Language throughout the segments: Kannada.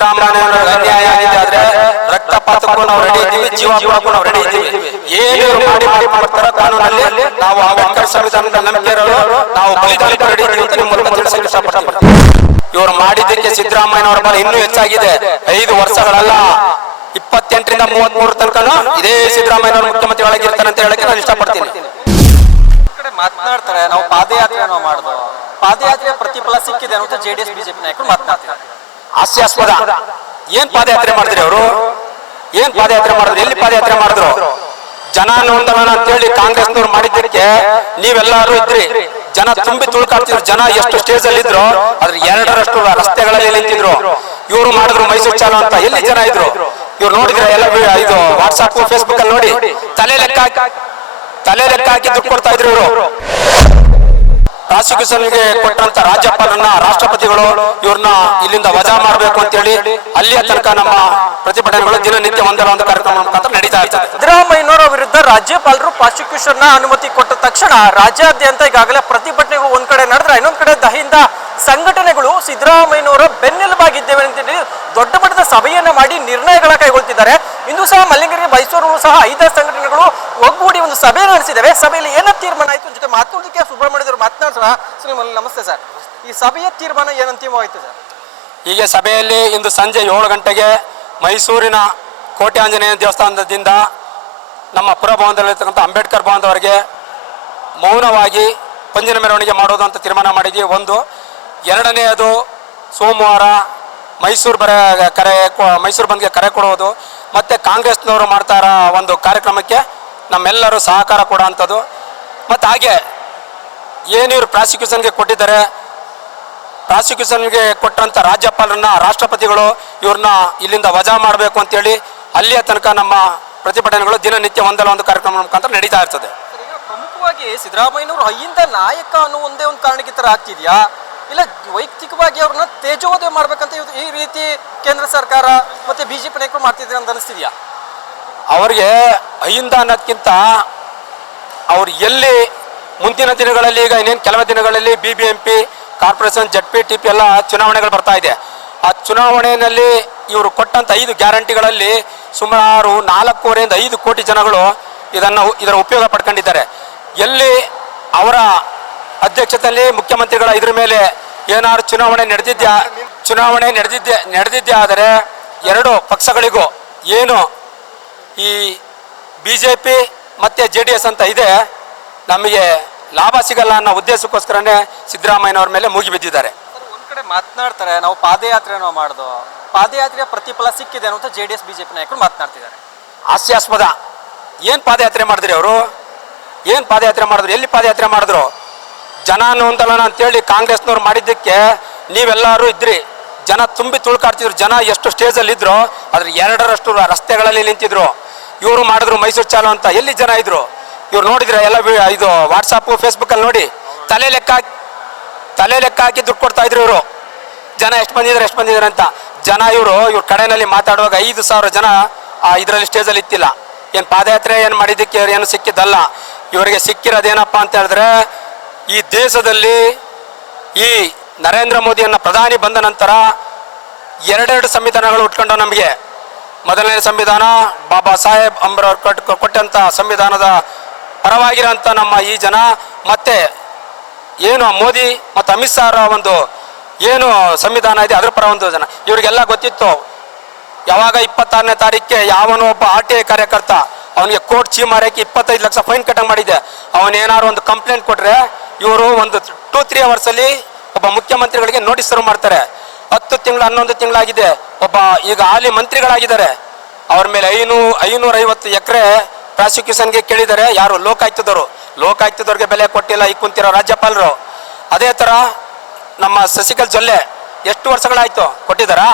ಸಿದ್ದರಾಮಯ್ಯ ಅನ್ಯಾಯ ಆಗಿದೆ ಆದ್ರೆ ರಕ್ತಪಾತಕ್ಕೂ ನಾವು ರೆಡಿ ಇದ್ದೀವಿ ಜೀವ ಕೊಡಕ್ಕೂ ನಾವು ರೆಡಿ ಇದ್ದೀವಿ. ಏನು ಮಾಡಿ ಮಾಡಿ ಮಾಡ್ತಾರ ಕಾನೂನಲ್ಲಿ ನಾವು ಅಂಬೇಡ್ಕರ್ ಸಂವಿಧಾನದ ನಂಬಿಕೆ ನಾವು ಬಲಿದಾನಕ್ಕೆ ರೆಡಿ ಇದ್ದೀವಿ ಅಂತ ನಿಮ್ಮ ಮೂಲಕ ತಿಳಿಸಕ್ಕೆ ಇಷ್ಟಪಡ್ತೀನಿ. ಇವ್ರು ಮಾಡಿದ್ದಕ್ಕೆ ಸಿದ್ದರಾಮಯ್ಯನವರ ಬಲ ಇನ್ನೂ ಹೆಚ್ಚಾಗಿದೆ. ಐದು ವರ್ಷಗಳಲ್ಲ, ಇಪ್ಪತ್ತೆಂಟರಿಂದ ಮೂವತ್ತ್ ಮೂರು ತನಕ ಇದೇ ಸಿದ್ದರಾಮಯ್ಯನವರು ಮುಖ್ಯಮಂತ್ರಿಗಳಾಗಿರ್ತಾರೆ ಅಂತ ಹೇಳಕ್ಕೆ ನಾನು ಇಷ್ಟಪಡ್ತೀನಿ. ಮಾತನಾಡ್ತಾರೆ, ನಾವು ಪಾದಯಾತ್ರೆ ನಾವು ಮಾಡುದು. ಪಾದಯಾತ್ರೆಯ ಪ್ರತಿಫಲ ಸಿಕ್ಕಿದೆ ಅಂತ ಜೆಡಿಎಸ್ ಬಿಜೆಪಿ ನಾಯಕರು ಮಾತನಾಡ್ತಾರೆ ಹಾಸ್ಯಾಸ್ಪದ. ಏನ್ ಪಾದಯಾತ್ರೆ ಮಾಡಿದ್ರಿ ಅವರು? ಏನ್ ಪಾದಯಾತ್ರೆ ಮಾಡಿದ್ರು? ಎಲ್ಲಿ ಪಾದಯಾತ್ರೆ ಮಾಡಿದ್ರು? ಜನ ನೋಂದಣ ಕಾಂಗ್ರೆಸ್ ಕಾಂಗ್ರೆಸ್ನವ್ರು ಮಾಡಿದ್ದಕ್ಕೆ ನೀವೆಲ್ಲರೂ ಇದ್ರಿ. ಜನ ತುಂಬಿ ತುಳ್ಕಾಡ್ತಿದ್ರು. ಜನ ಎಷ್ಟು ಸ್ಟೇಜ್ ಅಲ್ಲಿ ಇದ್ರು ಅದ್ರ ಎರಡರಷ್ಟು ರಸ್ತೆಗಳಲ್ಲಿ ನಿಂತಿದ್ರು. ಇವರು ಮಾಡಿದ್ರು ಮೈಸೂರು ಚಾಲು ಅಂತ. ಎಲ್ಲಿ ಜನ ಇದ್ರು? ಇವ್ರು ನೋಡಿದ್ರೆ ಎಲ್ಲ ಇದು ವಾಟ್ಸಾಪ್ ಫೇಸ್ಬುಕ್ ಅಲ್ಲಿ ನೋಡಿ. ತಲೆ ಲೆಕ್ಕ ತಲೆ ಲೆಕ್ಕ ಹಾಕಿ ದುಡ್ಡು ಕೊಡ್ತಾ ಇದ್ರು ಇವರು. ಪ್ರಾಸಿಕ್ಯೂಷನ್ಗೆ ಕೊಟ್ಟಂತ ರಾಜ್ಯಪಾಲರನ್ನ ರಾಷ್ಟ್ರಪತಿಗಳು ಇವ್ರನ್ನ ಇಲ್ಲಿಂದ ವಜಾ ಮಾಡಬೇಕು ಅಂತೇಳಿ ಅಲ್ಲಿಯ ತನಕ ನಮ್ಮ ಪ್ರತಿಭಟನೆಗಳು ದಿನನಿತ್ಯ ಒಂದಲ್ಲ ಒಂದು ಕಾರ್ಯಕ್ರಮ ಮುಖಾಂತರ ನಡೀತಾ ಇರ್ತದೆ. ಸಿದ್ದರಾಮಯ್ಯನವರ ವಿರುದ್ಧ ರಾಜ್ಯಪಾಲರು ಪ್ರಾಸಿಕ್ಯೂಷನ್ ಅನುಮತಿ ಕೊಟ್ಟ ತಕ್ಷಣ ರಾಜ್ಯಾದ್ಯಂತ ಈಗಾಗಲೇ ಪ್ರತಿಭಟನೆಗಳು ಒಂದ್ ಕಡೆ ನಡೆದ್ರೆ ಇನ್ನೊಂದ್ ಕಡೆ ದಹಿಂದ ಸಂಘಟನೆಗಳು ಸಿದ್ದರಾಮಯ್ಯನವರ ಬೆನ್ನೆಲುಬಾಗಿದ್ದೇವೆ ಅಂತೇಳಿ ದೊಡ್ಡ ಮಟ್ಟದ ಸಭೆಯನ್ನ ಮಾಡಿ ನಿರ್ಣಯಗಳ ಕೈಗೊಳ್ತಿದ್ದಾರೆ. ಇಂದು ಸಹ ಮಲ್ಲಿಂಗರಿಗೆ ಮೈಸೂರು ಸಹ ಐದಾರು ಸಂಘಟನೆಗಳು ಒಗ್ಗೂಡಿ ಒಂದು ಸಭೆ ನಡೆಸಿದ್ದಾವೆ ಸಭೆಯಲ್ಲಿ ಏನೋ ತೀರ್ಮಾನ ಆಯ್ತು? ಜೊತೆ ಮಾತಾಡೋದಕ್ಕೆ ಸುಬ್ರಹ್ಮಣ್ಯದವರು ಮಾತನಾಡ್ಸೋಣ ಶ್ರೀ ನಿಮ್ಮಲ್ಲಿ ನಮಸ್ತೆ ಸರ್. ಈ ಸಭೆಯ ತೀರ್ಮಾನ ಏನು ಅಂತಿಮವಾಯಿತು ಸರ್? ಹೀಗೆ ಸಭೆಯಲ್ಲಿ ಇಂದು ಸಂಜೆ ಏಳು ಗಂಟೆಗೆ ಮೈಸೂರಿನ ಕೋಟೆ ಆಂಜನೇಯ ದೇವಸ್ಥಾನದಿಂದ ನಮ್ಮ ಪುರಭವನದಲ್ಲಿರ್ತಕ್ಕಂಥ ಅಂಬೇಡ್ಕರ್ ಭವನದವರೆಗೆ ಮೌನವಾಗಿ ಪಂಜಿನ ಮೆರವಣಿಗೆ ಮಾಡೋದು ಅಂತ ತೀರ್ಮಾನ ಮಾಡಿದ್ವಿ. ಒಂದು, ಎರಡನೆಯದು ಸೋಮವಾರ ಮೈಸೂರು ಬರ, ಕರೆ, ಮೈಸೂರು ಬಂದ್ಗೆ ಕರೆ ಕೊಡುವುದು ಮತ್ತು ಕಾಂಗ್ರೆಸ್ನವರು ಮಾಡ್ತಾರ ಒಂದು ಕಾರ್ಯಕ್ರಮಕ್ಕೆ, ನಮ್ಮೆಲ್ಲರೂ ಸಹಕಾರ ಕೊಡೋ ಅಂಥದ್ದು ಮತ್ತು ಹಾಗೆ, ಏನು ಇವರು ಪ್ರಾಸಿಕ್ಯೂಷನ್ಗೆ ಕೊಟ್ಟಿದ್ದಾರೆ, ಪ್ರಾಸಿಕ್ಯೂಷನ್ಗೆ ಕೊಟ್ಟಂಥ ರಾಜ್ಯಪಾಲರನ್ನ, ರಾಷ್ಟ್ರಪತಿಗಳು ಇವ್ರನ್ನ ಇಲ್ಲಿಂದ ವಜಾ ಮಾಡಬೇಕು ಅಂತೇಳಿ ಅಲ್ಲಿಯ ತನಕ ನಮ್ಮ ಪ್ರತಿಭಟನೆಗಳು ದಿನನಿತ್ಯ ಒಂದಲ್ಲ ಒಂದು ಕಾರ್ಯಕ್ರಮ ಮುಖಾಂತರ ನಡೀತಾ ಇರ್ತದೆ. ಪ್ರಮುಖವಾಗಿ ಸಿದ್ದರಾಮಯ್ಯನವರು ಅಹಿಂದ ನಾಯಕ ಅನ್ನೋ ಒಂದೇ ಒಂದು ಕಾರಣಕ್ಕೆ ಥರ ಆಗ್ತಿದೆಯಾ? ಇಲ್ಲ ವೈಯಕ್ತಿಕವಾಗಿ ಅವ್ರನ್ನ ತೇಜೋದಯ ಮಾಡ್ಬೇಕಂತ ಈ ರೀತಿ ಕೇಂದ್ರ ಸರ್ಕಾರ ಮತ್ತೆ ಬಿಜೆಪಿ ನಾಯಕರು ಮಾಡ್ತಿದ್ರೆ ಅಂತ ಅನಿಸ್ತಿದ್ಯಾ? ಅವ್ರಿಗೆ ಅಹಿಂದ ಅನ್ನೋದಕ್ಕಿಂತ ಅವ್ರು ಎಲ್ಲಿ ಮುಂದಿನ ದಿನಗಳಲ್ಲಿ ಈಗ ಇನ್ನೇನು ಕೆಲವು ದಿನಗಳಲ್ಲಿ B B M P corporation Z P T P ಎಲ್ಲ ಚುನಾವಣೆಗಳು ಬರ್ತಾ ಇದೆ. ಆ ಚುನಾವಣೆಯಲ್ಲಿ ಇವರು ಕೊಟ್ಟಂತ ಐದು ಗ್ಯಾರಂಟಿಗಳಲ್ಲಿ ಸುಮಾರು ನಾಲ್ಕೂವರೆಯಿಂದ ಐದು ಕೋಟಿ ಜನಗಳು ಇದನ್ನು ಇದರ ಉಪಯೋಗ ಪಡ್ಕೊಂಡಿದ್ದಾರೆ. ಎಲ್ಲಿ ಅವರ ಅಧ್ಯಕ್ಷತೆಯಲ್ಲಿ ಮುಖ್ಯಮಂತ್ರಿಗಳ ಇದ್ರ ಮೇಲೆ ಏನಾದ್ರು ಚುನಾವಣೆ ನಡೆದಿದ್ಯಾ? ಚುನಾವಣೆ ನಡೆದಿದ್ದೆ ನಡೆದಿದ್ದೇ ಆದರೆ ಎರಡು ಪಕ್ಷಗಳಿಗೂ ಏನು ಈ ಬಿ ಜೆ ಪಿ ಮತ್ತು ಜೆ ಡಿ ಎಸ್ ಅಂತ ಇದೆ ನಮಗೆ ಲಾಭ ಸಿಗಲ್ಲ ಅನ್ನೋ ಉದ್ದೇಶಕ್ಕೋಸ್ಕರನೇ ಸಿದ್ದರಾಮಯ್ಯನವ್ರ ಮೇಲೆ ಮೂಗಿ ಬಿದ್ದಿದ್ದಾರೆ. ಒಂದು ಕಡೆ ಮಾತನಾಡ್ತಾರೆ ನಾವು ಪಾದಯಾತ್ರೆ ನಾವು ಮಾಡೋದು. ಪಾದಯಾತ್ರೆಯ ಪ್ರತಿಫಲ ಸಿಕ್ಕಿದೆ ಅಂತ J D S B J P ನಾಯಕರು ಮಾತನಾಡ್ತಿದ್ದಾರೆ. ಹಾಸ್ಯಾಸ್ಪದ. ಏನು ಪಾದಯಾತ್ರೆ ಮಾಡಿದ್ರಿ ಅವರು? ಏನು ಪಾದಯಾತ್ರೆ ಮಾಡಿದ್ರು? ಎಲ್ಲಿ ಪಾದಯಾತ್ರೆ ಮಾಡಿದ್ರು? ಜನ ನೋಂದಲನ ಅಂತೇಳಿ ಕಾಂಗ್ರೆಸ್ನವ್ರು ಮಾಡಿದ್ದಕ್ಕೆ ನೀವೆಲ್ಲರೂ ಇದ್ರಿ. ಜನ ತುಂಬಿ ತುಳ್ಕಾಡ್ತಿದ್ರು, ಜನ ಎಷ್ಟು ಸ್ಟೇಜಲ್ಲಿ ಇದ್ರು ಅದ್ರ ಎರಡರಷ್ಟು ರಸ್ತೆಗಳಲ್ಲಿ ನಿಂತಿದ್ರು. ಇವರು ಮಾಡಿದ್ರು ಮೈಸೂರು ಚಾಲು ಅಂತ ಎಲ್ಲಿ ಜನ ಇದ್ರು? ಇವ್ರು ನೋಡಿದ್ರೆ ಎಲ್ಲ ಇದು ವಾಟ್ಸಾಪ್ ಫೇಸ್ಬುಕ್ಕಲ್ಲಿ ನೋಡಿ. ತಲೆ ಲೆಕ್ಕ ತಲೆ ಲೆಕ್ಕ ಹಾಕಿ ದುಡ್ಡು ಕೊಡ್ತಾ ಇದ್ರು ಇವರು. ಜನ ಎಷ್ಟು ಬಂದಿದ್ದಾರೆ ಎಷ್ಟು ಬಂದಿದ್ದಾರೆ ಅಂತ. ಜನ ಇವರು, ಇವ್ರ ಕಡೆಯಲ್ಲಿ ಮಾತಾಡುವಾಗ ಐದು ಸಾವಿರ ಜನ ಆ ಇದರಲ್ಲಿ ಸ್ಟೇಜಲ್ಲಿ ಇತ್ತಿಲ್ಲ. ಏನು ಪಾದಯಾತ್ರೆ ಏನು ಮಾಡಿದ್ದಕ್ಕೆ ಏನು ಸಿಕ್ಕಿದ್ದಲ್ಲ. ಇವರಿಗೆ ಸಿಕ್ಕಿರೋದೇನಪ್ಪ ಅಂತ ಹೇಳಿದ್ರೆ, ಈ ದೇಶದಲ್ಲಿ ಈ ನರೇಂದ್ರ ಮೋದಿಯನ್ನು ಪ್ರಧಾನಿ ಬಂದ ನಂತರ ಎರಡೆರಡು ಸಂವಿಧಾನಗಳು ಉಟ್ಕೊಂಡು ನಮಗೆ. ಮೊದಲನೇ ಸಂವಿಧಾನ, ಬಾಬಾ ಸಾಹೇಬ್ ಅಂಬೇಡ್ಕರ್ ಕೊಟ್ ಕೊಟ್ಟಂಥ ಸಂವಿಧಾನದ ಪರವಾಗಿರೋಂಥ ನಮ್ಮ ಈ ಜನ. ಮತ್ತೆ ಏನು ಮೋದಿ ಮತ್ತು ಅಮಿತ್ ಶಾ ಅವರ ಒಂದು ಏನು ಸಂವಿಧಾನ ಇದೆ, ಅದರ ಪರ ಒಂದು ಜನ. ಇವರಿಗೆಲ್ಲ ಗೊತ್ತಿತ್ತು. ಯಾವಾಗ ಇಪ್ಪತ್ತಾರನೇ ತಾರೀಕಿಗೆ ಯಾವನೋ ಒಬ್ಬ ಆರ್ ಟಿ ಐ ಕಾರ್ಯಕರ್ತ ಅವನಿಗೆ ಕೋರ್ಟ್ ಚೀ ಮಾರಕ್ಕೆ ಇಪ್ಪತ್ತೈದು ಲಕ್ಷ ಫೈನ್ ಕಟ್ಟಂಗ್ ಮಾಡಿದೆ ಅವನೇನಾದ್ರು ಒಂದು ಕಂಪ್ಲೇಂಟ್ ಕೊಟ್ಟರೆ ಇವರು ಒಂದು ಟೂ ತ್ರೀ ಅವರ್ಸಲ್ಲಿ ಒಬ್ಬ ಮುಖ್ಯಮಂತ್ರಿಗಳಿಗೆ ನೋಟಿಸ್ ಸರ್ವ್ ಮಾಡ್ತಾರೆ. ಹತ್ತು ತಿಂಗಳು ಹನ್ನೊಂದು ತಿಂಗಳಾಗಿದೆ. ಒಬ್ಬ ಈಗ ಹಾಲಿ ಮಂತ್ರಿಗಳಾಗಿದ್ದಾರೆ. ಅವ್ರ ಮೇಲೆ ಐನೂ ಐನೂರ ಐವತ್ತು ಎಕರೆ ಪ್ರಾಸಿಕ್ಯೂಷನ್ಗೆ ಕೇಳಿದ್ದಾರೆ ಯಾರು ಲೋಕಾಯುಕ್ತದವರು? ಲೋಕಾಯುಕ್ತದವ್ರಿಗೆ ಬೆಲೆ ಕೊಟ್ಟಿಲ್ಲ ಈಗ ಕುಂತಿರೋ ರಾಜ್ಯಪಾಲರು. ಅದೇ ಥರ ನಮ್ಮ ಸಸಿಕಲ್ ಜೊಲ್ಲೆ ಎಷ್ಟು ವರ್ಷಗಳಾಯಿತು? ಕೊಟ್ಟಿದ್ದಾರಾ?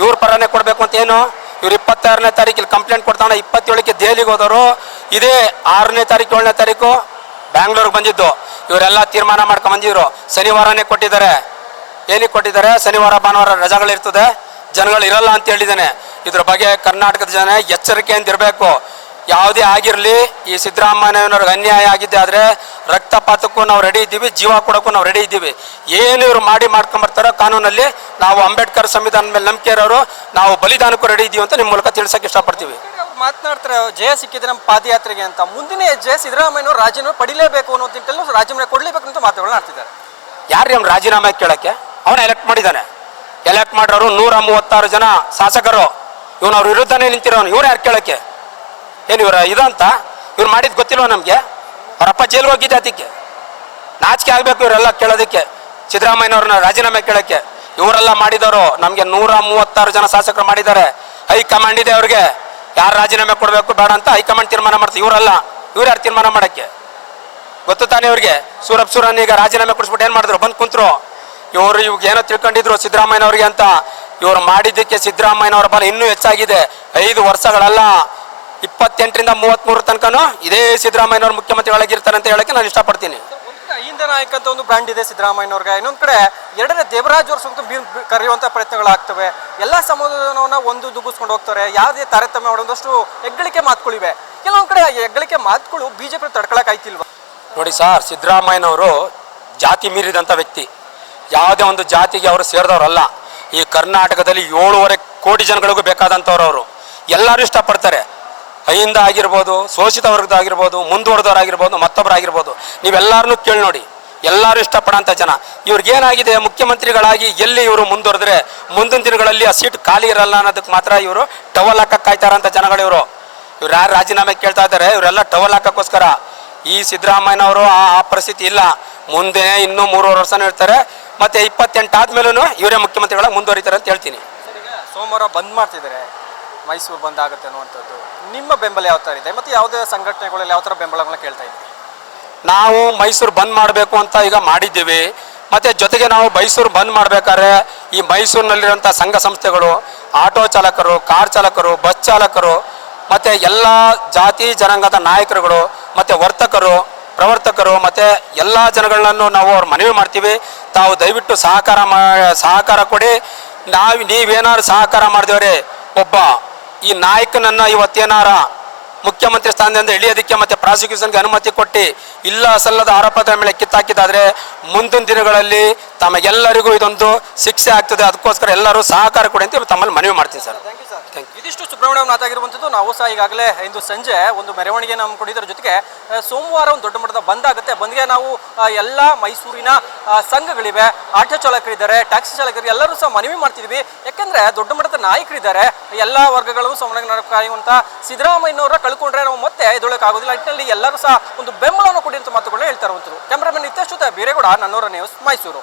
ಇವ್ರ ಪರನೇ ಕೊಡಬೇಕು ಅಂತ ಏನು? ಇವ್ರು ಇಪ್ಪತ್ತಾರನೇ ತಾರೀಕಿಲ್ಲಿ ಕಂಪ್ಲೇಂಟ್ ಕೊಡ್ತಾನೆ, ಇಪ್ಪತ್ತೇಳಕ್ಕೆ ದೆಹಲಿಗೆ ಹೋದವರು. ಇದೇ ಆರನೇ ತಾರೀಕು, ಏಳನೇ ತಾರೀಕು. ಬ್ಯಾಂಗ್ಳೂರ್ಗೆ ಬಂದಿದ್ದು. ಇವರೆಲ್ಲ ತೀರ್ಮಾನ ಮಾಡ್ಕೊಂಡು ಬಂದಿದ್ರು. ಶನಿವಾರನೇ ಕೊಟ್ಟಿದ್ದಾರೆ. ಏನಕ್ಕೆ ಕೊಟ್ಟಿದ್ದಾರೆ? ಶನಿವಾರ, ಭಾನುವಾರ ರಜಾಗಳಿರ್ತದೆ ಜನಗಳು ಇರಲ್ಲ ಅಂತ ಹೇಳಿದ್ದಾನೆ. ಇದ್ರ ಬಗ್ಗೆ ಕರ್ನಾಟಕದ ಜನ ಎಚ್ಚರಿಕೆಯಿಂದ ಇರಬೇಕು ಯಾವುದೇ ಆಗಿರಲಿ, ಈ ಸಿದ್ದರಾಮಯ್ಯನವ್ರಿಗೆ ಅನ್ಯಾಯ ಆಗಿದ್ದೆ ಆದರೆ ರಕ್ತಪಾತಕ್ಕೂ ನಾವು ರೆಡಿ ಇದ್ದೀವಿ, ಜೀವ ಕೊಡೋಕ್ಕೂ ನಾವು ರೆಡಿ ಇದ್ದೀವಿ. ಏನು ಇವರು ಮಾಡಿ ಮಾಡ್ಕೊಂಬರ್ತಾರೋ ಕಾನೂನಲ್ಲಿ ನಾವು ಅಂಬೇಡ್ಕರ್ ಸಂವಿಧಾನದ ಮೇಲೆ ನಂಬಿಕೆ ಇರೋರು, ನಾವು ಬಲಿದಾನಕ್ಕೂ ರೆಡಿ ಇದ್ದೀವಿ ಅಂತ ನಿಮ್ಮ ಮೂಲಕ ತಿಳಿಸೋಕೆ ಇಷ್ಟಪಡ್ತೀವಿ. ಮಾತನಾಡ್ತಾರೆ, ಜಯ ಸಿಕ್ಕಿದೆ ನಮ್ಮ ಪಾದಯಾತ್ರೆಗೆ ಅಂತ. ಮುಂದಿನ ಹೆಜ್ಜೆ ಸಿದ್ದರಾಮಯ್ಯನವರು ರಾಜೀನಾಮೆ ಪಡಿಲೇಬೇಕು ಅನ್ನೋ ನಿಟ್ಟಿನಲ್ಲಿ ರಾಜೀನಾಮೆ ಕೊಡಲೇಬೇಕು ಅಂತ ಮಾತುಗಳನ್ನ ಆಡ್ತಿದ್ದಾರೆ. ಯಾರು ನಮ್ಮ ರಾಜೀನಾಮೆ ಕೇಳಕ್ಕೆ? ಅವನ ಎಲೆಕ್ಟ್ ಮಾಡಿದ್ದಾನೆ. ಎಲೆಕ್ಟ್ ಮಾಡಿರೋರು ನೂರ ಮೂವತ್ತಾರು ಜನ ಶಾಸಕರು. ಇವನು ಅವ್ರ ವಿರುದ್ಧನೇ ನಿಂತಿರೋನು. ಇವ್ರು ಯಾರು ಕೇಳಕ್ಕೆ? ಏನು ಇವರ ಇದಂತ? ಇವ್ರು ಮಾಡಿದ್ ಗೊತ್ತಿಲ್ವ ನಮಗೆ? ಅವರಪ್ಪ ಜೈಲಿಗೆ ಹೋಗಿದ್ದೆ ಅದಕ್ಕೆ. ನಾಚಿಕೆ ಆಗಬೇಕು ಇವರೆಲ್ಲ ಕೇಳೋದಕ್ಕೆ. ಸಿದ್ದರಾಮಯ್ಯನವ್ರನ್ನ ರಾಜೀನಾಮೆ ಕೇಳಕ್ಕೆ. ಇವರೆಲ್ಲ ಮಾಡಿದವರು ನಮಗೆ ನೂರ ಮೂವತ್ತಾರು ಜನ ಶಾಸಕರು ಮಾಡಿದ್ದಾರೆ. ಹೈಕಮಾಂಡ್ ಇದೆ ಅವ್ರಿಗೆ. ಯಾರು ರಾಜೀನಾಮೆ ಕೊಡಬೇಕು ಬೇಡ ಅಂತ ಹೈಕಮಾಂಡ್ ತೀರ್ಮಾನ ಮಾಡ್ತಾರೆ ಇವರಲ್ಲ, ಇವ್ರು ಯಾರು ತೀರ್ಮಾನ ಮಾಡಕ್ಕೆ? ಗೊತ್ತು ತಾನೇ ಇವ್ರಿಗೆ? ಸೂರಪ್ ಸೂರನ್ ಈಗ ರಾಜೀನಾಮೆ ಕೊಡಿಸ್ಬಿಟ್ಟು ಏನು ಮಾಡಿದ್ರು? ಬಂದು ಕುಂತ್ರು. ಇವರು ಇವಾಗ ಏನೋ ತಿಳ್ಕೊಂಡಿದ್ರು ಸಿದ್ದರಾಮಯ್ಯನವ್ರಿಗೆ ಅಂತ. ಇವರು ಮಾಡಿದ್ದಕ್ಕೆ ಸಿದ್ದರಾಮಯ್ಯನವರ ಬಲ ಇನ್ನೂ ಹೆಚ್ಚಾಗಿದೆ. ಐದು ವರ್ಷಗಳಲ್ಲ. ಇಪ್ಪತ್ತೆಂಟರಿಂದ ಮೂವತ್ತ್ಮೂರು ತನಕನೂ ಇದೇ ಸಿದ್ದರಾಮಯ್ಯನವ್ರು ಮುಖ್ಯಮಂತ್ರಿಗಳಾಗಿರ್ತಾರೆ ಅಂತ ಹೇಳಕ್ಕೆ ನಾನು ಇಷ್ಟಪಡ್ತೀನಿ. ಹಿಂದೆ ನಾಯಕ ಅಂತ ಒಂದು ಬ್ರ್ಯಾಂಡ್ ಇದೆ ಸಿದ್ದರಾಮಯ್ಯನವ್ರಿಗೆ ಇನ್ನೊಂದು ಕಡೆ ಎರಡನೇ ದೇವರಾಜ್ ಅವ್ರ ಸುತ್ತ ಕರೆಯುವಂಥ ಬಿ- ಪ್ರಯತ್ನಗಳಾಗ್ತವೆ. ಎಲ್ಲ ಸಮುದಾಯವನ್ನು ಒಂದು ದುಗ್ಗಿಸ್ಕೊಂಡು ಹೋಗ್ತಾರೆ. ಯಾವುದೇ ತಾರತಮ್ಯ ಮಾಡೋದಷ್ಟು ಹೆಗ್ಗಳಿಕೆ ಮಾತುಗಳಿವೆ ಕೆಲವೊಂದು ಕಡೆ ಹೆಗ್ಗಳಿಕೆ ಮಾತುಗಳು ಬಿಜೆಪಿ ಪಿ ತಡ್ಕೊಳಕಾಯ್ತಿಲ್ವ ನೋಡಿ ಸರ್, ಸಿದ್ದರಾಮಯ್ಯನವರು ಜಾತಿ ಮೀರಿದಂಥ ವ್ಯಕ್ತಿ. ಯಾವುದೇ ಒಂದು ಜಾತಿಗೆ ಅವರು ಸೇರಿದವರಲ್ಲ. ಈ ಕರ್ನಾಟಕದಲ್ಲಿ ಏಳುವರೆ ಕೋಟಿ ಜನಗಳಿಗೂ ಬೇಕಾದಂಥವ್ರು ಅವರು ಎಲ್ಲರೂ ಇಷ್ಟಪಡ್ತಾರೆ. ಅಹಿಂದ ಆಗಿರ್ಬೋದು ಶೋಷಿತ ವರ್ಗದ ಆಗಿರ್ಬೋದು ಮುಂದುವರೆದವರಾಗಿರ್ಬೋದು, ಮತ್ತೊಬ್ಬರಾಗಿರ್ಬೋದು, ನೀವೆಲ್ಲರನ್ನೂ ಕೇಳಿ ನೋಡಿ. ಎಲ್ಲರೂ ಇಷ್ಟಪಡೋಂಥ ಜನ. ಇವ್ರಿಗೇನಾಗಿದೆ ಮುಖ್ಯಮಂತ್ರಿಗಳಾಗಿ ಎಲ್ಲಿ ಇವರು ಮುಂದುವರೆದ್ರೆ ಮುಂದಿನ ದಿನಗಳಲ್ಲಿ ಆ ಸೀಟ್ ಖಾಲಿ ಇರಲ್ಲ ಅನ್ನೋದಕ್ಕೆ ಮಾತ್ರ ಇವರು ಟವಲ್ ಹಾಕಕ್ಕೆ ಕಾಯ್ತಾರಂಥ ಜನಗಳು ಇವರು. ಇವ್ರು ಯಾರು ರಾಜೀನಾಮೆ ಕೇಳ್ತಾ ಇದ್ದಾರೆ? ಇವರೆಲ್ಲ ಟವಲ್ ಹಾಕೋಕ್ಕೋಸ್ಕರ. ಈ ಸಿದ್ದರಾಮಯ್ಯನವರು ಆ ಆ ಪರಿಸ್ಥಿತಿ ಇಲ್ಲ. ಮುಂದೆ ಇನ್ನೂ ಮೂರುವರೆ ವರ್ಷನೂ ಇರ್ತಾರೆ. ಮತ್ತೆ ಇಪ್ಪತ್ತೆಂಟು ಆದ್ಮೇಲೂ ಇವರೇ ಮುಖ್ಯಮಂತ್ರಿಗಳ ಮುಂದುವರಿತಾರೆ ಅಂತ ಹೇಳ್ತೀನಿ. ಸೋಮವಾರ ಬಂದ್ ಮಾಡ್ತಿದ್ದಾರೆ. ಮೈಸೂರು ಬಂದ್ ಆಗುತ್ತೆ ಅನ್ನುವಂಥದ್ದು. ನಿಮ್ಮ ಬೆಂಬಲ ಯಾವ ಥರ ಇದೆ? ಮತ್ತೆ ಯಾವುದೇ ಸಂಘಟನೆಗಳಲ್ಲಿ ಯಾವ ಥರ ಬೆಂಬಲಗಳನ್ನ ಕೇಳ್ತಾ ಇದ್ದೀವಿ ನಾವು ಮೈಸೂರು ಬಂದ್ ಮಾಡಬೇಕು ಅಂತ ಈಗ ಮಾಡಿದ್ದೀವಿ. ಮತ್ತೆ ಜೊತೆಗೆ ನಾವು ಮೈಸೂರು ಬಂದ್ ಮಾಡ್ಬೇಕಾದ್ರೆ ಈ ಮೈಸೂರಿನಲ್ಲಿರುವಂಥ ಸಂಘ ಸಂಸ್ಥೆಗಳು, ಆಟೋ ಚಾಲಕರು, ಕಾರ್ ಚಾಲಕರು, ಬಸ್ ಚಾಲಕರು, ಮತ್ತೆ ಎಲ್ಲ ಜಾತಿ ಜನಾಂಗದ ನಾಯಕರುಗಳು, ಮತ್ತೆ ವರ್ತಕರು, ಪ್ರವರ್ತಕರು, ಮತ್ತೆ ಎಲ್ಲ ಜನಗಳನ್ನು ನಾವು ಅವ್ರ ಮನವಿ ಮಾಡ್ತೀವಿ. ತಾವು ದಯವಿಟ್ಟು ಸಹಕಾರ ಮಾ, ಸಹಕಾರ ಕೊಡಿ. ನಾವು, ನೀವೇನಾದ್ರು ಸಹಕಾರ ಮಾಡಿದವ್ರೆ, ಒಬ್ಬ ಈ ನಾಯಕನನ್ನ ಇವತ್ತೇನಾರ ಮುಖ್ಯಮಂತ್ರಿ ಸ್ಥಾನದಿಂದ ಇಳಿಯೋದಕ್ಕೆ ಮತ್ತೆ ಪ್ರಾಸಿಕ್ಯೂಷನ್ಗೆ ಅನುಮತಿ ಕೊಟ್ಟು ಇಲ್ಲ ಸಲ್ಲದ ಆರೋಪದ ಮೇಲೆ ಕಿತ್ತಾಕಿದ್ದಾದರೆ ಮುಂದಿನ ದಿನಗಳಲ್ಲಿ ತಮಗೆಲ್ಲರಿಗೂ ಇದೊಂದು ಶಿಕ್ಷೆ ಆಗ್ತದೆ. ಅದಕ್ಕೋಸ್ಕರ ಎಲ್ಲರೂ ಸಹಕಾರ ಕೊಡಿ ಅಂತ ತಮ್ಮಲ್ಲಿ ಮನವಿ ಮಾಡ್ತೀನಿ ಸರ್. Thank you. ಇದಿಷ್ಟು ಸುಬ್ರಹ್ಮಣ್ಯ ಮಾತಾಗಿರುವಂಥದ್ದು. ನಾವು ಸಹ ಈಗಾಗಲೇ ಇಂದು ಸಂಜೆ ಒಂದು ಮೆರವಣಿಗೆಯನ್ನು ಕೊಡಿದ್ರ ಜೊತೆಗೆ ಸೋಮವಾರ ಒಂದು ದೊಡ್ಡ ಮಟ್ಟದ ಬಂದ್ ಆಗುತ್ತೆ. ಬಂದ್ಗೆ ನಾವು ಎಲ್ಲ ಮೈಸೂರಿನ ಸಂಘಗಳಿವೆ, ಆಟೋ ಚಾಲಕರಿದ್ದಾರೆ, ಟ್ಯಾಕ್ಸಿ ಚಾಲಕರು ಎಲ್ಲರೂ ಸಹ ಮನವಿ ಮಾಡ್ತಿದ್ವಿ ಯಾಕಂದ್ರೆ ದೊಡ್ಡ ಮಟ್ಟದ ನಾಯಕರಿದ್ದಾರೆ. ಎಲ್ಲ ವರ್ಗಗಳು ಸಮಾನ ಕಾಯುವಂತ ಸಿದ್ದರಾಮಯ್ಯನವರ ಕಳ್ಕೊಂಡ್ರೆ ನಾವು ಮತ್ತೆ ಇದೊಳಕ್ಕೆ ಆಗೋದಿಲ್ಲ. ನಿಟ್ಟಿನಲ್ಲಿ ಎಲ್ಲರೂ ಸಹ ಒಂದು ಬೆಂಬಲವನ್ನು ಕೊಡಿ ಅಂತ ಮಾತುಗಳನ್ನ ಹೇಳ್ತಾ ಕ್ಯಾಮ್ರಾಮನ್ ಇತ್ತಷ್ಟು ಬೇರೆಗೌಡ, ನನ್ನೂರ ನ್ಯೂಸ್ ಮೈಸೂರು.